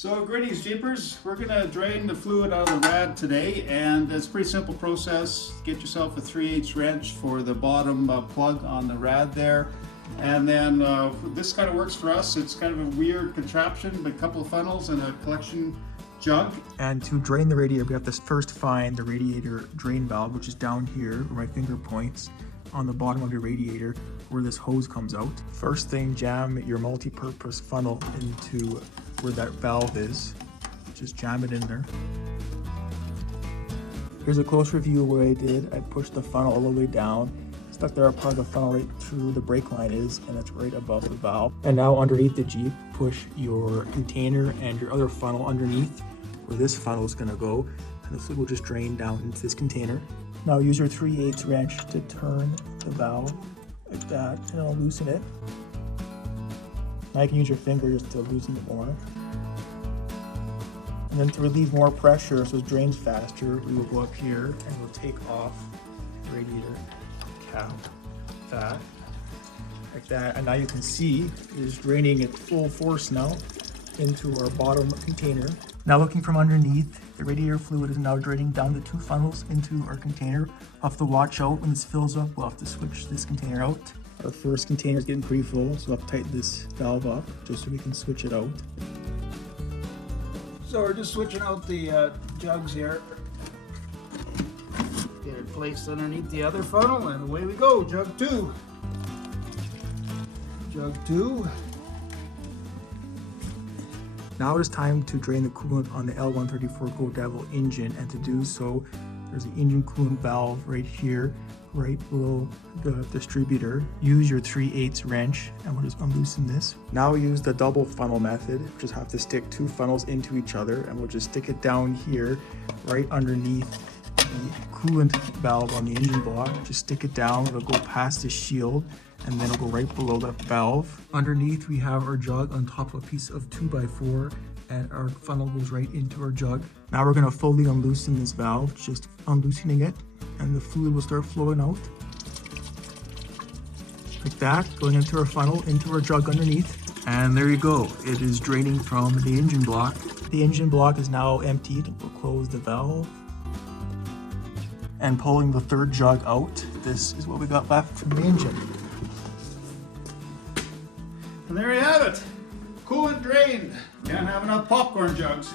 So greetings Jeepers, we're going to drain the fluid out of the rad today, and it's a pretty simple process. Get yourself a 3/8 wrench for the bottom plug on the rad there, and then this kind of works for us. It's kind of a weird contraption, but a couple of funnels and a collection jug. And to drain the radiator, we have to first find the radiator drain valve, which is down here where my finger points on the bottom of your radiator where this hose comes out. First thing, jam your multi-purpose funnel into where that valve is. Just jam it in there. Here's a close review of what I did. I pushed the funnel all the way down, stuck the part of the funnel right through the brake line is, and it's right above the valve. And now underneath the Jeep, push your container and your other funnel underneath where this funnel is gonna go, and the fluid will just drain down into this container. Now use your 3/8 wrench to turn the valve like that, and it'll loosen it. Now you can use your finger just to loosen it more. And then to relieve more pressure so it drains faster, we will go up here and we'll take off the radiator cap, like that. And now you can see it is draining at full force now into our bottom container. Now looking from underneath, the radiator fluid is now draining down the two funnels into our container. We'll have to watch out when this fills up. We'll have to switch this container out. Our first container is getting pretty full, so we'll have to tighten this valve up just so we can switch it out. So we're just switching out the jugs here. Get it placed underneath the other funnel, and away we go. Jug 2. Jug 2. Now it is time to drain the coolant on the L134 Go Devil engine, and to do so, there's the engine coolant valve right here, right below the distributor. Use your 3/8 wrench, and we'll just unloosen this. Now use the double funnel method. Just have to stick two funnels into each other, and we'll just stick it down here, right underneath the coolant valve on the engine block. Just stick it down, it'll go past the shield, and then it'll go right below that valve. Underneath we have our jug on top of a piece of 2x4, and our funnel goes right into our jug. Now we're gonna fully unloosen this valve, just unloosening it, and the fluid will start flowing out. Like that, going into our funnel, into our jug underneath. And there you go, it is draining from the engine block. The engine block is now emptied. We'll close the valve. And pulling the third jug out, this is what we got left from the engine. And there you have it. Coolant drained. Can't have enough popcorn jugs.